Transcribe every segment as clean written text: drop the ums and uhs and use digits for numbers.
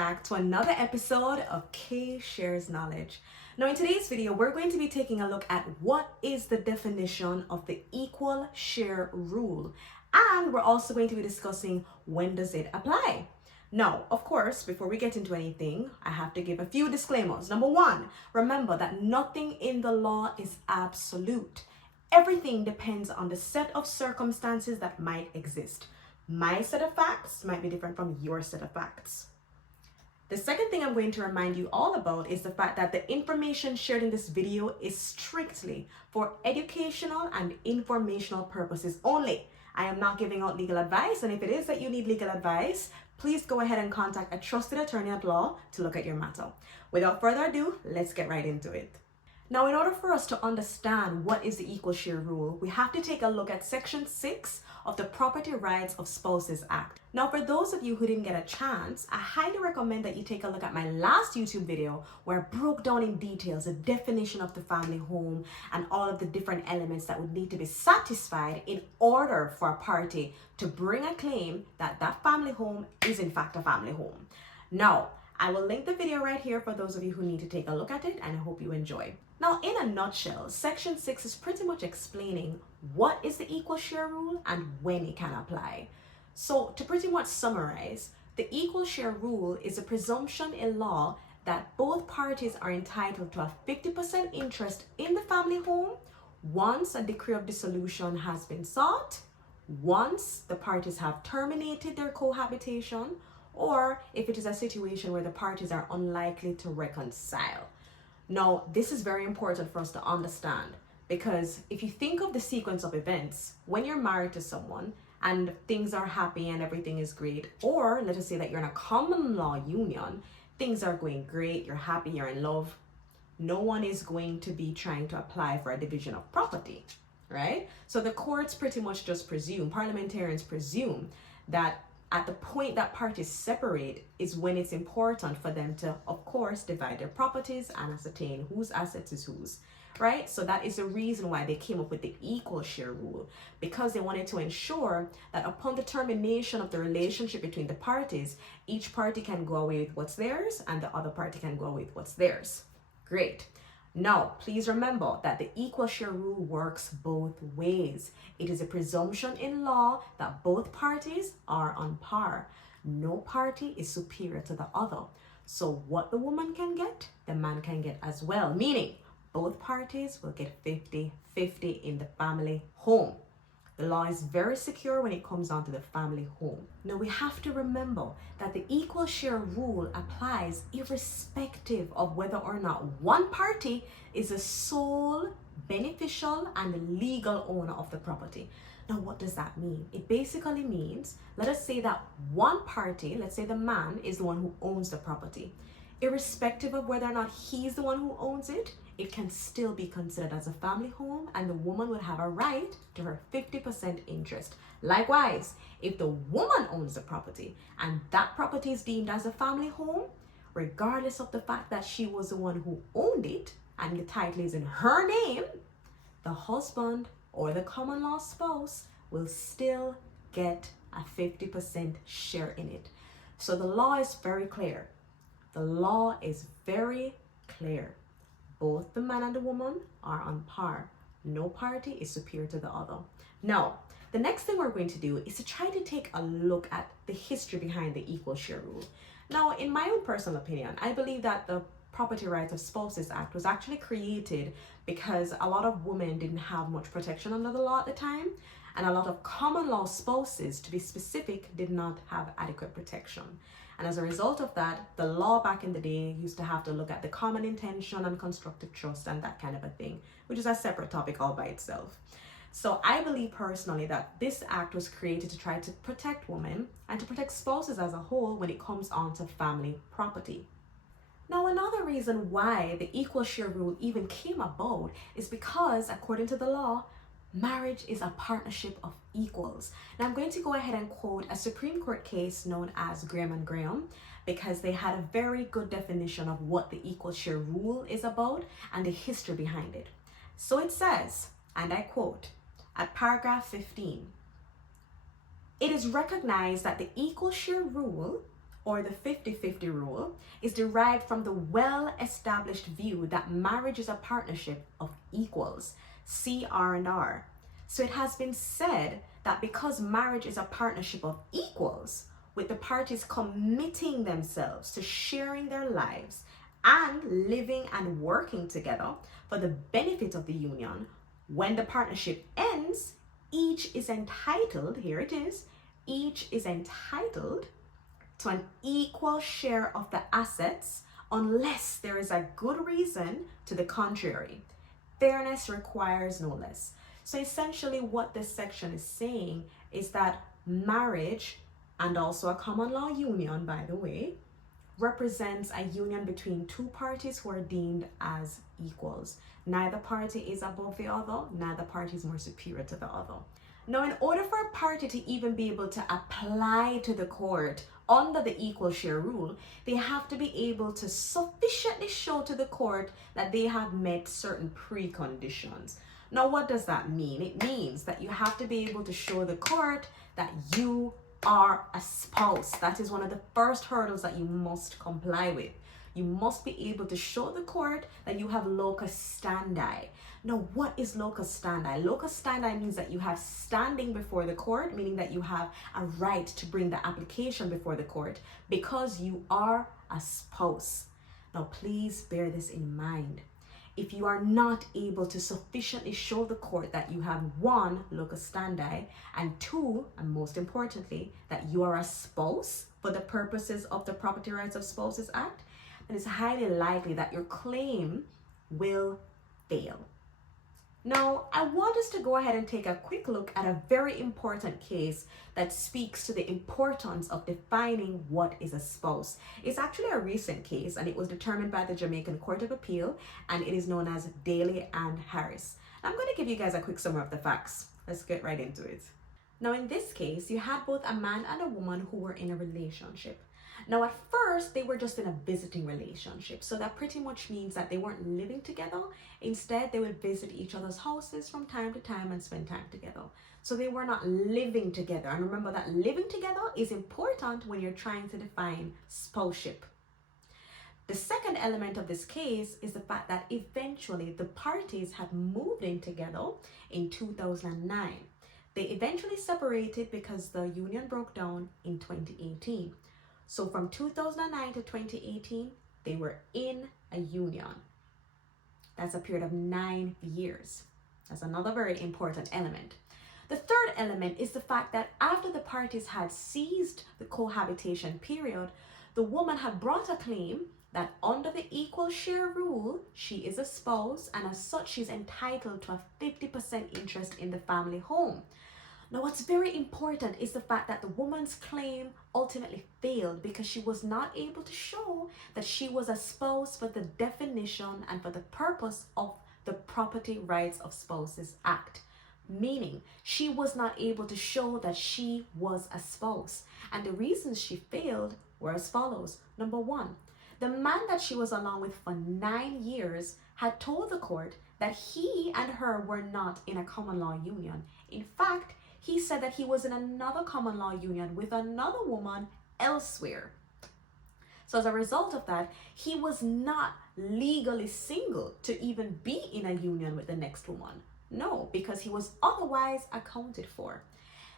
back to another episode of Kay Shares Knowledge. Now in today's video, we're going to be taking a look at what is the definition of the equal share rule. And we're also going to be discussing when does it apply. Now, of course, before we get into anything, I have to give a few disclaimers. Number one, remember that nothing in the law is absolute. Everything depends on the set of circumstances that might exist. My set of facts might be different from your set of facts. The second thing I'm going to remind you all about is the fact that the information shared in this video is strictly for educational and informational purposes only. I am not giving out legal advice, and if it is that you need legal advice, please go ahead and contact a trusted attorney at law to look at your matter. Without further ado, let's get right into it. Now, in order for us to understand what is the equal share rule, we have to take a look at Section 6 of the Property Rights of Spouses Act. Now, for those of you who didn't get a chance, I highly recommend that you take a look at my last YouTube video where I broke down in details the definition of the family home and all of the different elements that would need to be satisfied in order for a party to bring a claim that that family home is in fact a family home. Now, I will link the video right here for those of you who need to take a look at it, and I hope you enjoy. Now, in a nutshell, Section 6 is pretty much explaining what is the equal share rule and when it can apply. So, to pretty much summarize, the equal share rule is a presumption in law that both parties are entitled to a 50% interest in the family home once a decree of dissolution has been sought, once the parties have terminated their cohabitation, or if it is a situation where the parties are unlikely to reconcile. Now, this is very important for us to understand, because if you think of the sequence of events, when you're married to someone and things are happy and everything is great, or let us say that you're in a common law union, things are going great, you're happy, you're in love, no one is going to be trying to apply for a division of property, right? So the courts pretty much just presume, parliamentarians presume that at the point that parties separate is when it's important for them to, of course, divide their properties and ascertain whose assets is whose, right? So that is the reason why they came up with the equal share rule, because they wanted to ensure that upon the termination of the relationship between the parties, each party can go away with what's theirs and the other party can go away with what's theirs. Great. Now, please remember that the equal share rule works both ways. It is a presumption in law that both parties are on par. No party is superior to the other. So what the woman can get, the man can get as well, meaning both parties will get 50-50 in the family home. The law is very secure when it comes down to the family home. Now, we have to remember that the equal share rule applies irrespective of whether or not one party is a sole beneficial and legal owner of the property. Now, what does that mean? It basically means, let us say that one party, let's say the man, is the one who owns the property. Irrespective of whether or not he's the one who owns it, it can still be considered as a family home, and the woman would have a right to her 50% interest. Likewise, if the woman owns the property and that property is deemed as a family home, regardless of the fact that she was the one who owned it and the title is in her name, the husband or the common law spouse will still get a 50% share in it. So the law is very clear. The law is very clear. Both the man and the woman are on par. No party is superior to the other. Now, the next thing we're going to do is to try to take a look at the history behind the equal share rule. Now, in my own personal opinion, I believe that the Property Rights of Spouses Act was actually created because a lot of women didn't have much protection under the law at the time, and a lot of common law spouses, to be specific, did not have adequate protection. And as a result of that, the law back in the day used to have to look at the common intention and constructive trust and that kind of a thing, which is a separate topic all by itself. So I believe personally that this act was created to try to protect women and to protect spouses as a whole when it comes on to family property. Now, another reason why the equal share rule even came about is because, according to the law, marriage is a partnership of equals. Now, I'm going to go ahead and quote a Supreme Court case known as Graham and Graham, because they had a very good definition of what the equal share rule is about and the history behind it. So it says, and I quote, at paragraph 15, "It is recognized that the equal share rule or the 50-50 rule, is derived from the well-established view that marriage is a partnership of equals, C, R, and R. So it has been said that because marriage is a partnership of equals, with the parties committing themselves to sharing their lives and living and working together for the benefit of the union, when the partnership ends, each is entitled, here it is, each is entitled to an equal share of the assets unless there is a good reason to the contrary. Fairness requires no less. So essentially what this section is saying is that marriage, and also a common law union, by the way, represents a union between two parties who are deemed as equals. Neither party is above the other, neither party is more superior to the other. Now, in order for a party to even be able to apply to the court under the equal share rule, they have to be able to sufficiently show to the court that they have met certain preconditions. Now, what does that mean? It means that you have to be able to show the court that you are a spouse. That is one of the first hurdles that you must comply with. You must be able to show the court that you have locus standi. Now, what is locus standi? Locus standi means that you have standing before the court, meaning that you have a right to bring the application before the court because you are a spouse. Now, please bear this in mind. If you are not able to sufficiently show the court that you have one, locus standi, and two, and most importantly, that you are a spouse for the purposes of the Property Rights of Spouses Act, then it's highly likely that your claim will fail. Now, I want us to go ahead and take a quick look at a very important case that speaks to the importance of defining what is a spouse. It's actually a recent case, and it was determined by the Jamaican Court of Appeal, and it is known as Daly and Harris. I'm going to give you guys a quick summary of the facts. Let's get right into it. Now, in this case, you had both a man and a woman who were in a relationship. Now, at first, they were just in a visiting relationship. So that pretty much means that they weren't living together. Instead, they would visit each other's houses from time to time and spend time together. So they were not living together. And remember that living together is important when you're trying to define spouseship. The second element of this case is the fact that eventually the parties had moved in together in 2009. They eventually separated because the union broke down in 2018. So from 2009 to 2018, they were in a union. That's a period of 9 years. That's another very important element. The third element is the fact that after the parties had ceased the cohabitation period, the woman had brought a claim that under the equal share rule, she is a spouse, and as such, she's entitled to a 50% interest in the family home. Now, what's very important is the fact that the woman's claim ultimately failed because she was not able to show that she was a spouse for the definition and for the purpose of the Property Rights of Spouses Act. Meaning, she was not able to show that she was a spouse. And the reasons she failed were as follows. Number one, the man that she was along with for 9 years had told the court that he and her were not in a common law union. In fact, he said that he was in another common law union with another woman elsewhere. So as a result of that, he was not legally single to even be in a union with the next woman. No, because he was otherwise accounted for.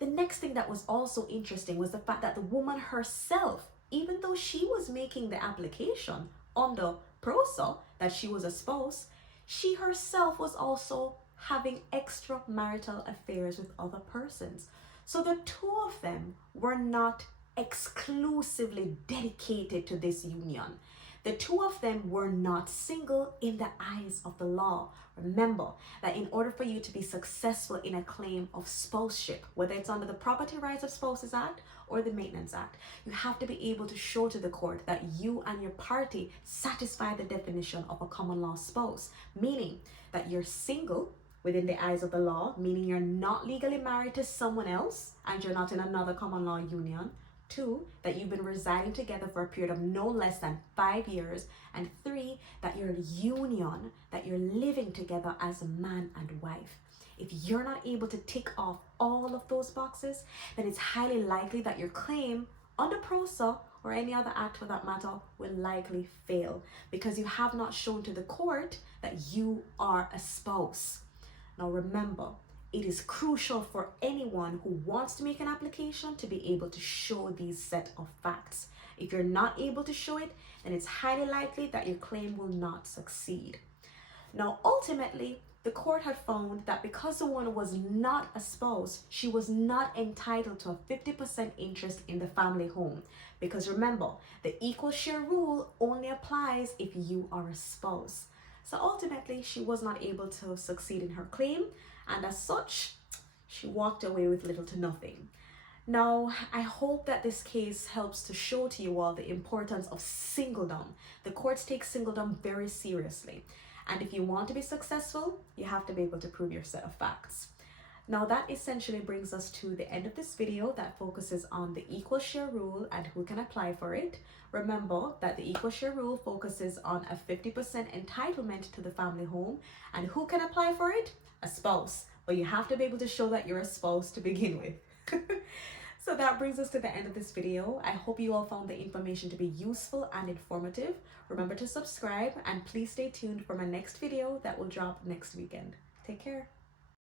The next thing that was also interesting was the fact that the woman herself, even though she was making the application under PROSA that she was a spouse, she herself was also having extramarital affairs with other persons. So the two of them were not exclusively dedicated to this union. The two of them were not single in the eyes of the law. Remember that in order for you to be successful in a claim of spouseship, whether it's under the Property Rights of Spouses Act or the Maintenance Act, you have to be able to show to the court that you and your party satisfy the definition of a common law spouse, meaning that you're single within the eyes of the law, meaning you're not legally married to someone else and you're not in another common law union. 2, that you've been residing together for a period of no less than 5 years. And 3, that you're a union, that you're living together as a man and wife. If you're not able to tick off all of those boxes, then it's highly likely that your claim under PROSA or any other act for that matter will likely fail because you have not shown to the court that you are a spouse. Now remember, it is crucial for anyone who wants to make an application to be able to show these set of facts. If you're not able to show it, then it's highly likely that your claim will not succeed. Now, ultimately, the court had found that because the woman was not a spouse, she was not entitled to a 50% interest in the family home. Because remember, the equal share rule only applies if you are a spouse. So ultimately, she was not able to succeed in her claim, and as such, she walked away with little to nothing. Now, I hope that this case helps to show to you all the importance of singledom. The courts take singledom very seriously. And if you want to be successful, you have to be able to prove your set of facts. Now that essentially brings us to the end of this video that focuses on the equal share rule and who can apply for it. Remember that the equal share rule focuses on a 50% entitlement to the family home, and who can apply for it? A spouse. But you have to be able to show that you're a spouse to begin with. So that brings us to the end of this video. I hope you all found the information to be useful and informative. Remember to subscribe and please stay tuned for my next video that will drop next weekend. Take care.